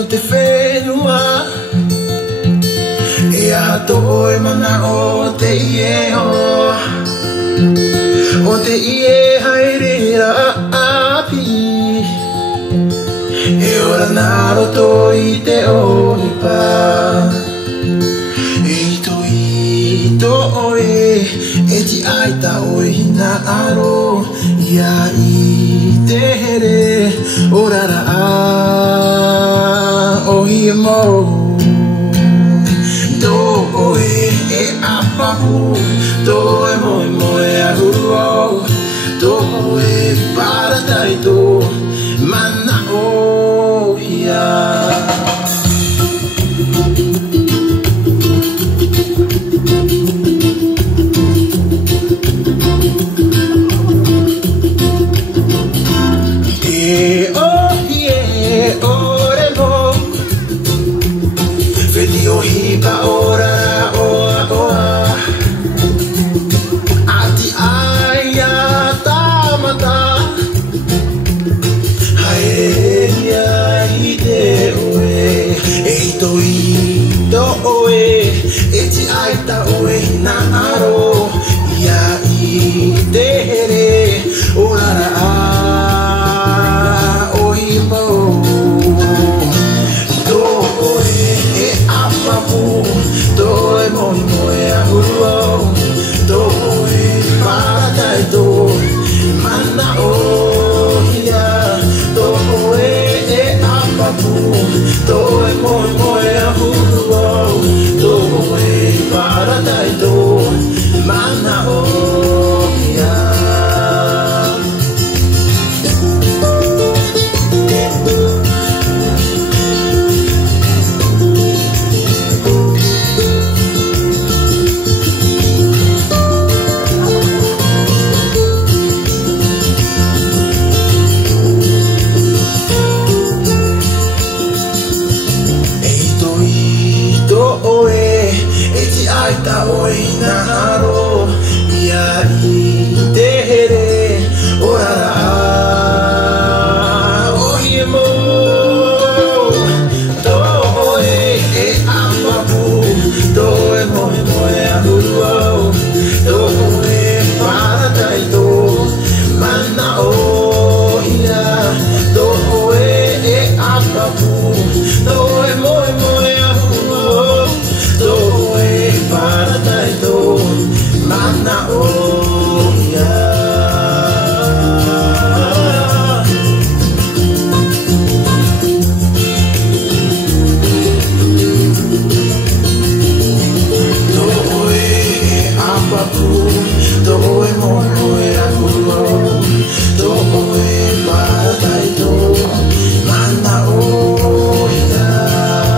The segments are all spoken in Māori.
no te whenua e a toi mana o te ie o te ie haere a api e ora naro to i te onipa e to oe e ti aita oi na aro ia i te here ora ra o hi mo do oe e apapu do e mo e ahuo do oe para tai do mana o ia na aro ia i te here ora o i mo do e apapu do e mo e ahuo do e paratai do mana o ia do e apapu do e mo e ahuo do e paratai do mana o ia ta oi na aro ia i te here ora o hi mo to e apapu to e mo e ahuo to e paratai do mana o ia to e apapu to e mo e ahuo to paratai do mana o ia do e apapu do e mo e ahuo do e paratai do mana o ia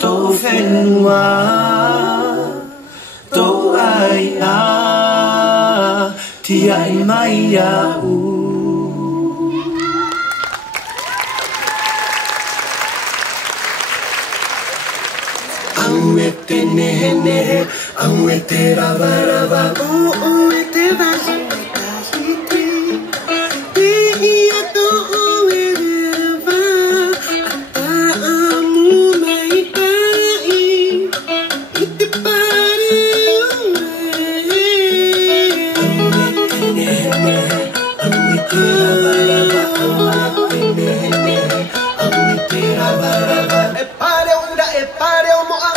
tō whenua, tō ai a, tia I mai au. Au e te nehe nehe, au e te rawa rawa, o e te wahi Tahiti. Te ia tō o e rawa, a tā amu mai tai, I te pare ue. Au e te nehe nehe, au e te rawa rawa, au e te nehe nehe, au e te rawa rawa. E pare ura, e pare o moa.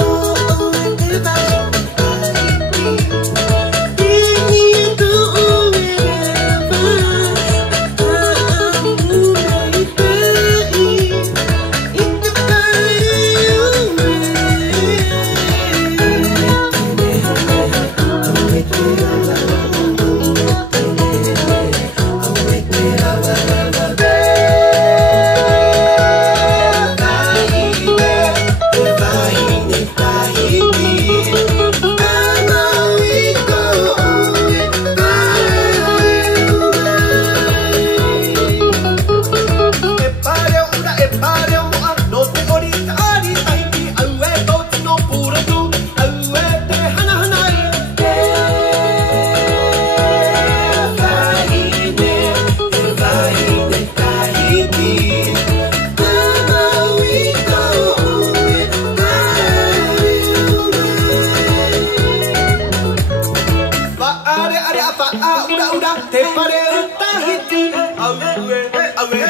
Te pare Tahiti, aue, aue, aue,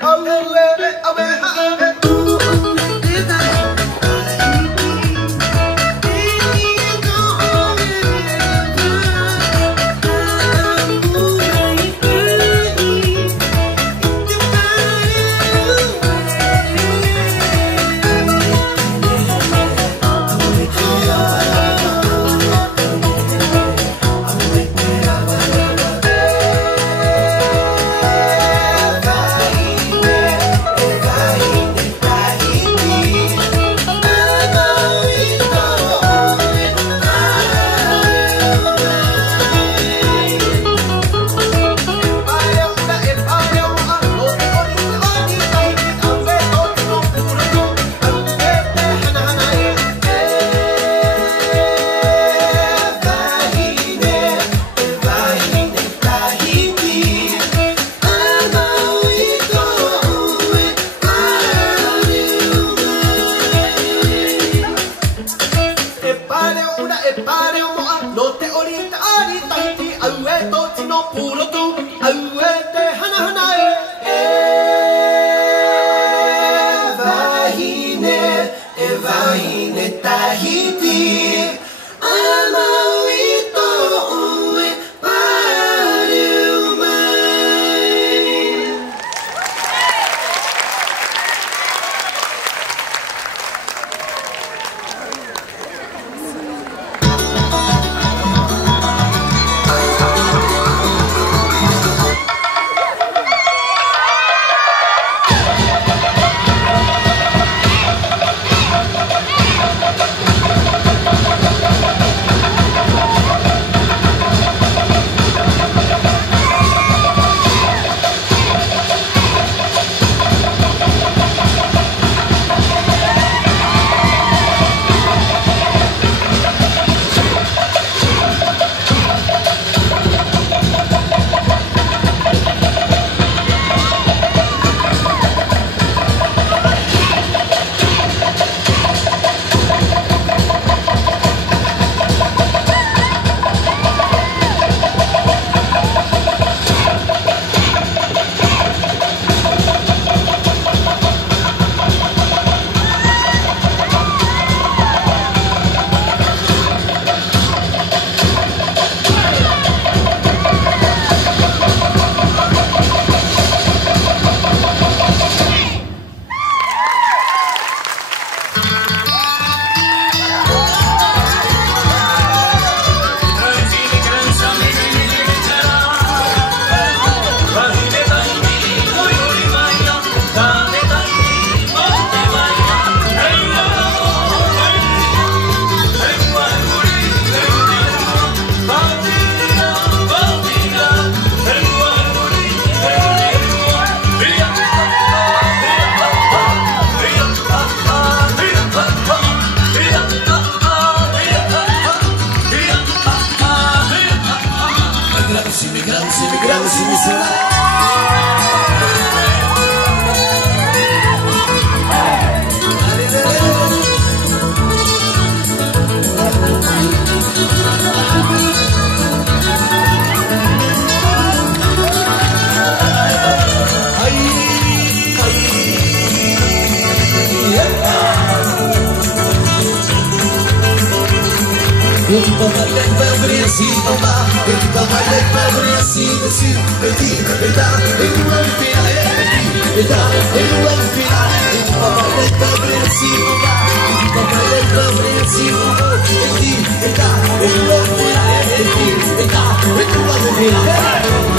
aue, Eu te papai para abrir assim, papá. Eu te papai para abrir assim, assim. Aqui, está, eu não vou virar, está, eu não vou virar. Eu te papai para abrir assim, papá. Eu te papai para abrir assim, aqui, está, eu não vou virar, está, eu não vou virar.